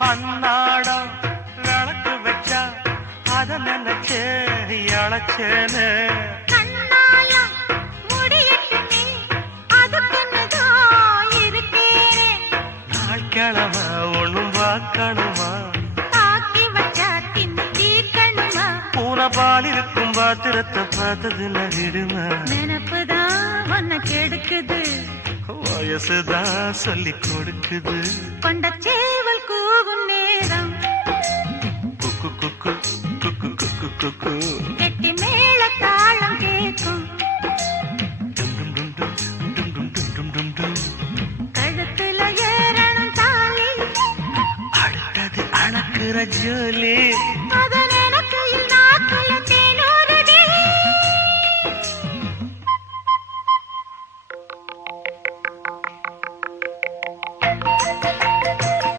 அன்னாடம் விளக்கு வச்சா அத நினைச்சே அழைச்சேன்னு கண்ணாலம் முடியட்டுமே அதுக்குன்னுதான் இருக்கேன். நாள் கிழமை ஒண்ணும் பார்க்கணுமா ஆக்கி வச்சா தின்னு தீர்க்கணுமா பூனை பால் இருக்கும் பாத்திரத்தை பார்த்தது நகிடுமா நினப்புதான் உன்னை கெடுக்குது வயசுதான் சொல்லி கொடுக்குது கொண்ட சேவல் கூவும் நேரம் குக்கு குக்கு குக்கு குக்கு குக்கு கெட்டி மேல தாளம் கேட்கும் டும் டும் டும் டும் டும் டும் டும் டும் டும் டும். கழுத்துல ஏறணும் தாலி அடுத்தது அணக்குற ஜோலி